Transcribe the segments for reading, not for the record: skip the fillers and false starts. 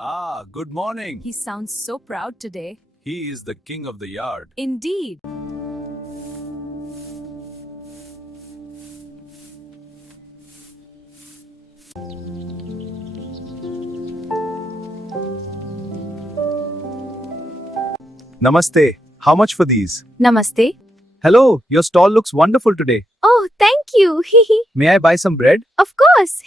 Ah, good morning. He sounds so proud today. He is the king of the yard. Indeed. Namaste. How much for these? Namaste. Hello, your stall looks wonderful today. Oh, thank you. May I buy some bread? Of course.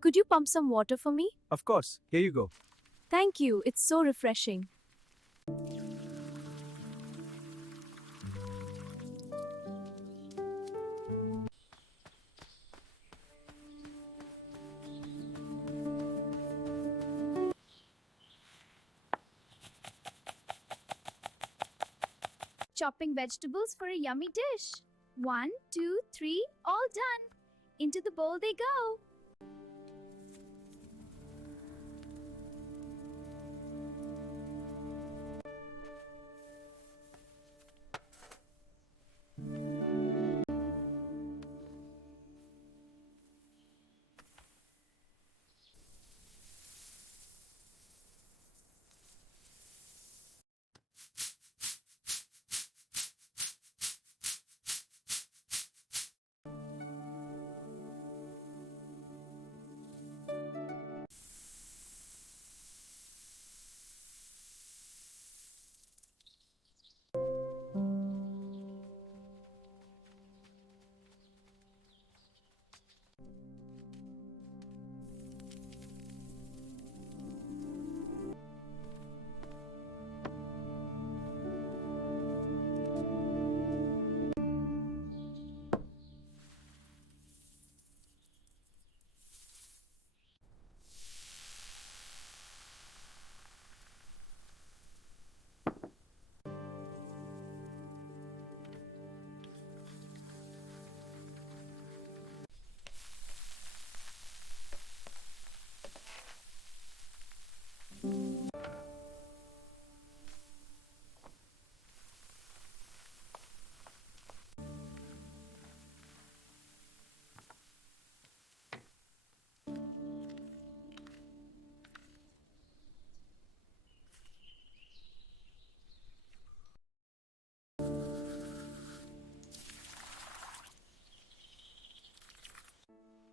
Could you pump some water for me? Of course. Here you go. Thank you. It's so refreshing. Chopping vegetables for a yummy dish. 1, 2, 3, all done. Into the bowl they go.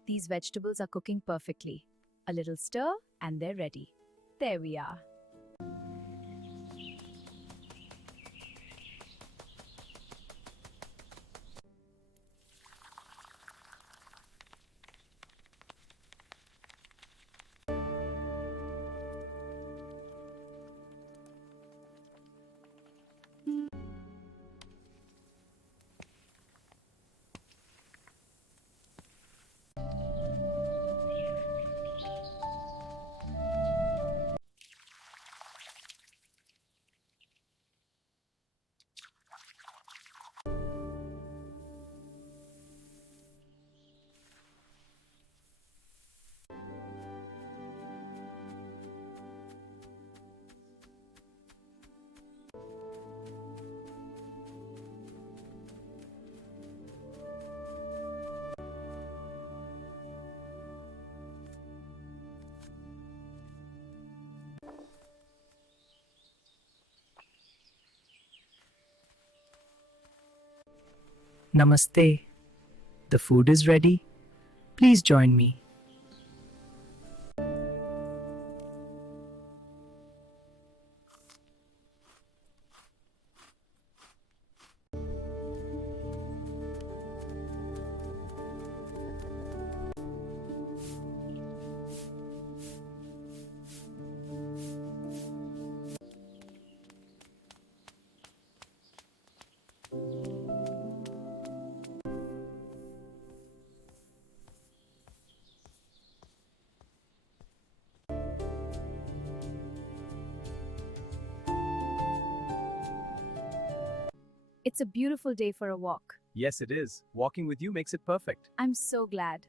These vegetables are cooking perfectly. A little stir and they're ready. There we are. Namaste. The food is ready. Please join me. It's a beautiful day for a walk. Yes, it is. Walking with you makes it perfect. I'm so glad.